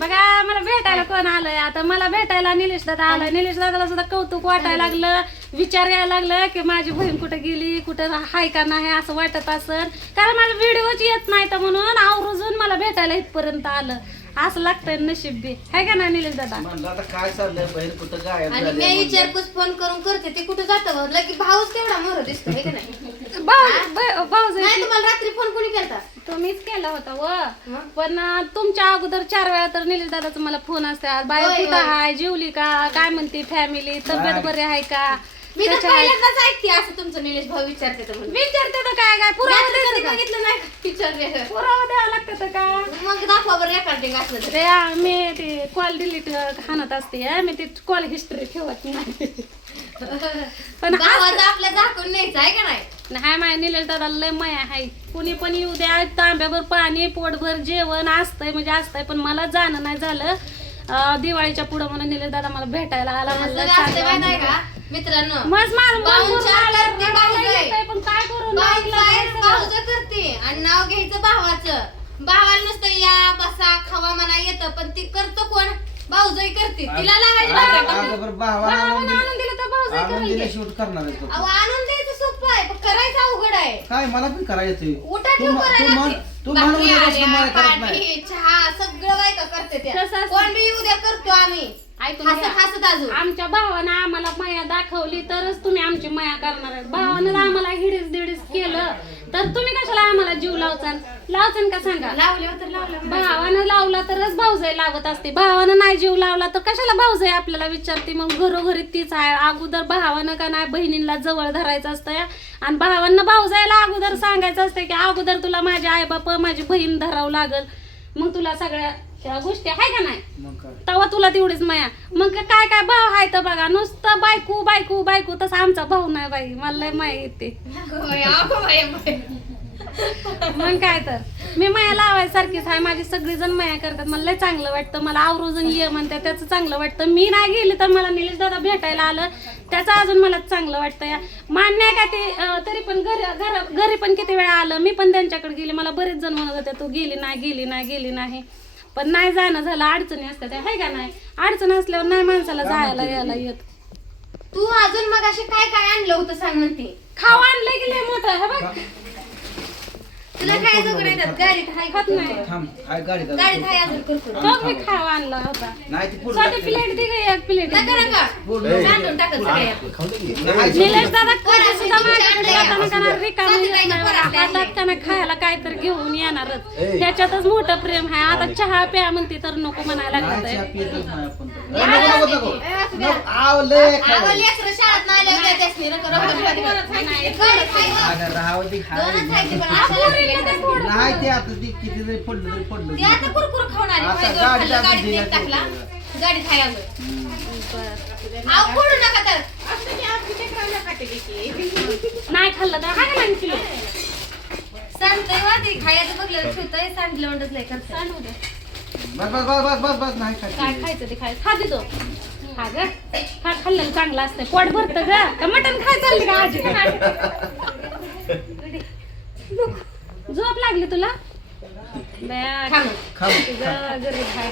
बघा मला भेटायला कोण आलंय? आता मला भेटायला निलेश दादा आलाय. निलेश दादाला सुद्धा कौतुक वाटायला लागलं. विचार यायला लागलं की माझी बहीण कुठं गेली कुठं हाय का नाही असं वाटत असन. कारण माझे व्हिडिओच येत नाही तर म्हणून आवरून मला भेटायला इथपर्यंत आलं. असं लागतंय नशीब बी. हाय का नाही निलेश दादा? म्हणलं आता काय चाललंय? बहीण कुठं गायब आणि मी. विचारपूस फोन करून करते ते कुठे जातं म्हणलं की भाऊच केवढा मोर दिसतो हे का नाही? भाऊ भाऊ- भाऊ नाही तुम्हाला रात्री फोन कोणी केलता? तुम्हीच केला होता व? पण तुमच्या अगोदर चार वेळा तर निलेश दादाचा मला फोन असतात बाय होय, कुठं होय. हाय जेवली का काय म्हणते फॅमिली तब्येत. बरी आहे का मी तर त्याच्या- पहिल्यांदाच ऐकते असं तुमचं निलेश भाऊ विचारते तर म्हणून विचारते तर काय काय मी पुरावा आता कधी द्यायचं का? बघितलं नाही पुरावा द्यावा लागतं का मग दाखवा बरं रेकॉर्डिंग असलं तर ते आ, मी ते कॉल डिलीट हाणत असते हा. मी ते कॉल हिस्ट्री ठेवत नाही पण आज- आपल्या दाखवून न्यायचं आहे का नाही नाही माय निलेश दादा लय माया आहे कुणी पण येऊ द्या तांब्याभर पाणी पोटभर जेवण असतंय म्हणजे असतंय पण मला जाणं नाही झालं अं, दिवाळीच्या पुढं म्हणून निलेश दादा मला भेटायला आला म्हणलं चांगलं. मित्रांनो आलं, रडायला. येतंय, पण काय करू लागलं सगळं. भाऊचं करते आणि नाव घ्यायचं भावाचं भावाला नुसतं या बसा खावा म्हणा येतं पण ती करतो कोण भाऊजही करते तिला लावायची भावाला आणून दिलं- आणून दिलं तर भाऊजाई आणून करेल दिलं की. शूट करणार आहे तो. अहो आणून काय? मला पण करायचं उठा तू ठेव म- तू करायला लागते. तू आल्या, मला करत नाही? पाणी, चहा सगळं बायका करते त्या. कसं असतं? कोण बी उद्या करतो आम्ही. ऐकून घ्या. हसत हसत अजून. आमच्या भावानं आम्हाला माया दाखवली तरच तुम्ही आमची माया करणार आहे भावानं आम्हाला हिडीस दिडीस केलं. तर तुम्ही कशाला आम्हाला जीव लावचाल? लावचाल का सांगा? लावल्यावर तर लावलं. भावानं लावला तरच भाऊजाई लावत असते. भावानं नाही जीव लावला तर कशाला भाऊजाई आपल्याला विचारते? मग घरोघरी तीच आहे. अगोदर भावानं का नाही बहिणीला जवळ धरायचं असतं आणि भावांना भाऊजाईला अगोदर सांगायचं असतं की अगोदर तुला माझे आई बाप माझी बहीण धरावं लागल. मग तुला सगळ्या त्या गोष्टी आहे का नाही? मग काय? तेव्हा तुला तेवढीच माया. मग काय काय भाव आहे तर बघा नुसतं बायको बायको बायको तसा आमचा भाऊ नाही बाई. मला लय माया येते. होय, अहो, बाई, बाई. मग काय तर. मी माया लावायसारखीच आहे. माझी सगळीजण माया करतात. मला लय चांगलं वाटतं. मला आवरोजून ये म्हणतात त्याचं चांगलं वाटतं. मी नाही गेली तर मला निलेश दादा भेटायला आलं. त्याचं अजून मला चांगलं वाटतं या. मान्य आहे का ते अं, तरी पण घरी घर घरी पण किती वेळा आलं. मी पण त्यांच्याकडे गेली. मला बरेच जण म्हणत होते तू गेली नाही गेली नाही गेली नाही. पण नाही जाणं झालं अडचणी असतात. आहे का नाही? अडचण असल्यावर नाही माणसाला जायला यायला येत. तू अजून मग असे काय काय आणलं होतं सांग म्हणते. खाऊ आणलं की लय मोठं हे बघ. तुला काय जोगड येतात? गाडीत हाय खात नाही. थांब काय गाडी चालू गाडीत हाय अजून कुरकुर तो मी खाऊ आणला होता. नाही ती पुढे प्लेट दे गं, एक प्लेट. नका नका. सांडून टाकत सगळ्या. निलेश दादा कधी सुद्धा माझ्याकडे अंडे जाताना का नाही रिकामं साधी येत काही नाही. पोरांची हातात अंडे. का नाही खायला काय तर घेऊन येणारच. त्याच्यातच मोठं प्रेम आहे. आता चहा प्या म्हणते तर नको म्हणायला नाही लागत चहा पितच नाही आपण तर. नको, आव, लय नाही हो. अगं, नाही ते आता ती किती जरी पडलं तरी पडलं खाल्लं, ते. फोडू नका तर. नाही खाल्लं तर हाय ना किलो. सांडतंय वा ते खायचं बघलं ठेवतंय. सांडलं म्हणत करतंय. सांगू दे. बस बस बस बस बस बस नाही काय खायचं खायचं ते खायचं? खा दे तो खा ग खा खाल्लेलं चांगलं असतं. पोट भरतं ग. का मटण खायचं चालली का आजी? झोप लागली तुला? बया, खा. मग. खा. मग, तुझं गरीब आहे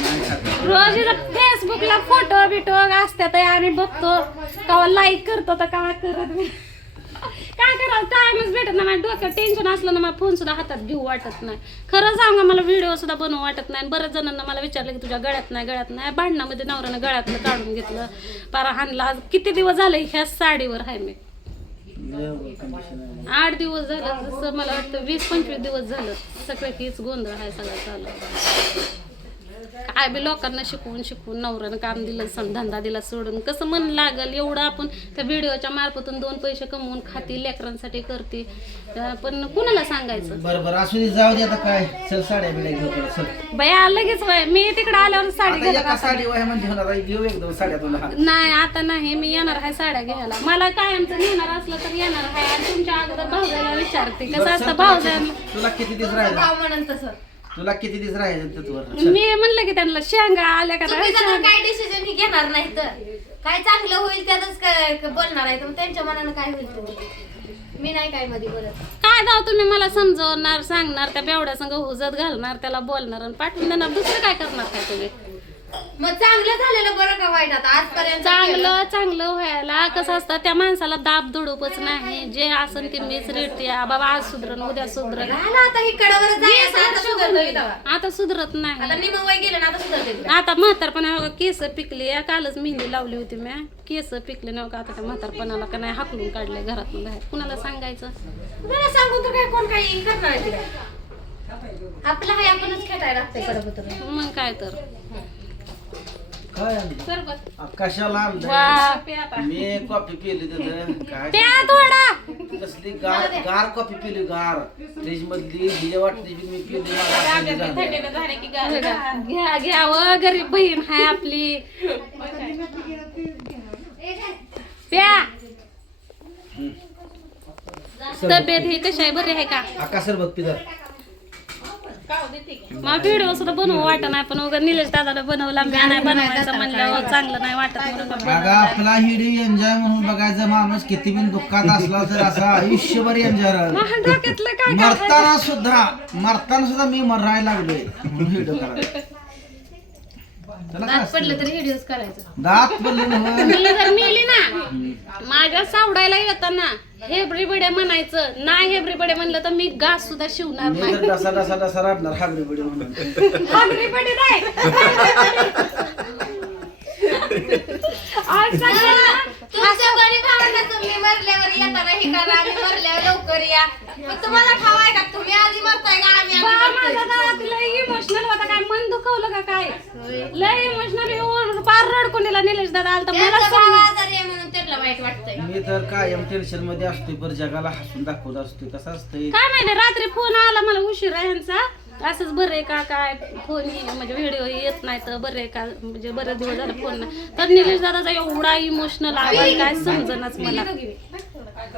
नाही खात. रोज इथं फेसबुकला फोटो बिटो असतात आम्ही बघतो. कवा लाईक करतो तर कवा करत नाही. काय करावं? टाइमच भेटत नाही. माझ्या डोक्यात टेन्शन असलं ना मला फोन सुद्धा हातात घेऊ वाटत नाही. खरं सांगा मला व्हिडिओ सुद्धा बनवू वाटत नाही. आणि बऱ्याच जणांना मला विचारलं की तुझ्या गळ्यात नाही गळ्यात नाही. भांडणामध्ये नवऱ्यानं गळ्यातलं काढून घेतलं. पारा हाणला. आज किती दिवस झाले ह्या साडीवर आहे मी? आठ दिवस झालं. जसं मला वाटतं वीस पंचवीस दिवस झालं. सगळं हीच गोंधळ आहे सगळं चालू. काय बी लोकांना शिकवून शिकवून नवऱ्यानं काम दिलं सण धंदा दिला सोडून कसं मन लागल एवढं आपण त्या व्हिडिओच्या मार्फतून दोन पैसे कमवून खाती लेकरांसाठी करते. पण कुणाला सांगायचं? बरं बरं असू दे जाऊ दे आता काय. चल साड्या बिड्या घेऊ तुला चल. बया लगेच वय मी तिकडे आल्यावर साडी आता एका म्हणजे होणार आहे, घेऊ एकदम साड्या तुला. नाही आता नाही मी येणार आहे साड्या घ्यायला. मला कायमचं नेणार असलं तर येणार आहे. आणि तुमच्या अगोदर भाऊजाला विचारते कसं बरं, चल, असतं तुला भाऊजाला किती- तुला किती दिवस भाव म्हणून तसं. तुला किती दिवस राहायचं मी म्हणलं की त्यांना शेंगा आल्या का तुम्ही काय डिसिजन ही घेणार नाही तर काय चांगलं होईल त्यातच काय काय बोलणार आहे? तर मग त्यांच्या मनानं काय होईल ते होईल. मी नाही काय मध्ये बोलत. काय जाऊ तुम्ही मला समजवणार सांगणार त्या बेवड्या संग हुजत घालणार त्याला बोलणार आणि पाठवून देणार. दुसरं काय करणार काय तुम्ही? मग चांगलं झालेलं बरं का वाईट आता? आजपर्यंत चांगलं चांगलं व्हायला. कसं असतं त्या माणसाला दाब दुडूपच नाही. जे असन ते मीच रेटते बाबा आज सुधरण उद्या सुधरण. आता ही कडावर सुधरत आता नाही. गेलं ना आता सुधारते आता म्हातारपणा हो केस पिकली. कालच मेहंदी लावली होती मी केस पिकले नाही का? आता त्या म्हातारपणाला का नाही हाकलून काढले घरातून बाहेर. कुणाला सांगायचं? मला सांगून तर काय? कोण करणार तिला आपलं हाय आपणच लागतंय कडक मग काय तर. काय आणलं? सरबत. आ, कशाला आणलं वा. मी कॉफी पिली तिथं काय प्या थोडा. कसली गार गार कॉफी पिली गार. फ्रीज मधली हिच्या वाटली मी पिली मला. थंडी झाली. घ्या घ्या व गरीब बहीण हाय आपली. प्या. तब्येत ही कशी आहे? बरी आहे का? आका सरबत पितात मला व्हिडिओ सुद्धा बनवू वाटत नाही पण उगा निलेश दादाला बनवला मी नाही बनवायचं म्हणल्यावर चांगलं नाही वाटत म्हणून बघा आपला हिडी एन्जॉय म्हणून बघायचं माणूस किती बिन दुःखात असला तर असा आयुष्यभर एन्जॉय डोक्यातलं काय मरताना सुद्धा मरताना सुद्धा मी मरायला लागलोय. म्हणून व्हिडिओ करायला. त्याला काय? असतं? पडलं तरी व्हिडिओज करायचं. दात पडले ना मी जर मेली ना माझ्या सावडायला येताना हेब्री बडे म्हणायचं नाही हेब्री बडे म्हणलं तर मी घास सुद्धा शिवणार मी नाही. डसा डसा डसा रडणार हाबरी बिडी म्हणून. हेब्री बडे नाही. आज सगळ्यांना तुमच्या बरी भावंडाचं मी मरल्यावर येताना हे करा मी मरल्यावर लवकर या. तुम्हाला ठावाय का? तुम्ही आधी मरताय का? आम्ही बा, आधी माझा मरतोय? दात लय इमोशनल होता काय? मन दुखवलं का काय? लय इमोशनल दिला निलेश दादा आलता मला त्यांचा भाव समज आजारी आहे म्हणून त्याला वाईट वाटतंय. मी तर कायम टेन्शनमध्ये असतोय जगाला हसून दाखवत असतोय कसं असतंय? काय माहिती रात्री फोन आला मला उशीर आहे ह्यांचा. असंच बरं आहे का काय फोन म्हणजे व्हिडिओ येत नाही तर बरं आहे का म्हणजे बरेच दिवस झाले फोन नाही. तर निलेश दादाचा एवढा इमोशनल आवाज काय समजणच मला.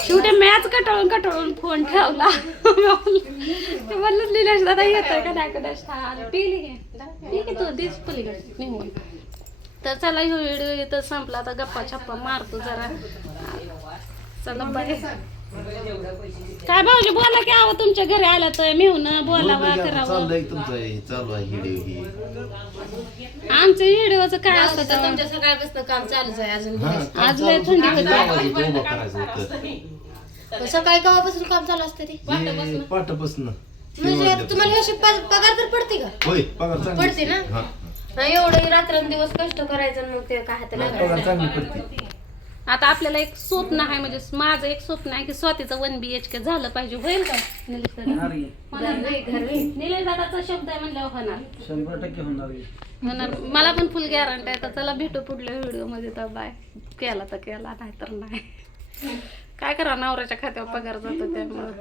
शेवटी मॅच कटाळून कटाळून फोन ठेवला. ते म्हणलं निलेश दादा येतोय का नाही कदाच पिली घे ठीक आहे तू तीच पलीकडे निघून. तर चला ह्यो व्हिडिओ इथं संपला. आता गप्पा छप्पा मारतो जरा. चला बाय. काय भाऊजी बोला की आहो तुमच्या घरी आला तर मिळून बोलावा करावं. चाललंय तुमचं हे चालू आहे व्हिडिओ ही. आमच्या व्हिडिओचं काय असतं तर तेव्हा? तुमच्या सकाळपासून काम चालूच आहे अजून. आज लय थंडी होती. आवाज उभं करायचं होतं. सकाळी केव्हापासून काम चालू असतं ते? हे पाठपासून. म्हणजे तुम्हाला प- पगार तर पडते का? होय पगार चांगली पडते ना? हा, एवढं रात्रंदिवस कष्ट करायचं आणि मग ते काय हाताला पगार चांगली पडते. आता आपल्याला एक स्वप्न आहे म्हणजे माझं एक स्वप्न आहे की स्वतःचं वन बी एच के झालं पाहिजे. होईल का नाही. निलेश दादाचा शब्द आहे म्हणल्यावर होणार. शंभर टक्के होणार की. होणार. मला पण फुल गॅरंटी आहे तर चला भेटू पुढल्या व्हिडिओमध्ये तर बाय. केला तर केला नाही तर नाही. काय करा नवऱ्याच्या खात्यावर पगार जातो त्यामुळं.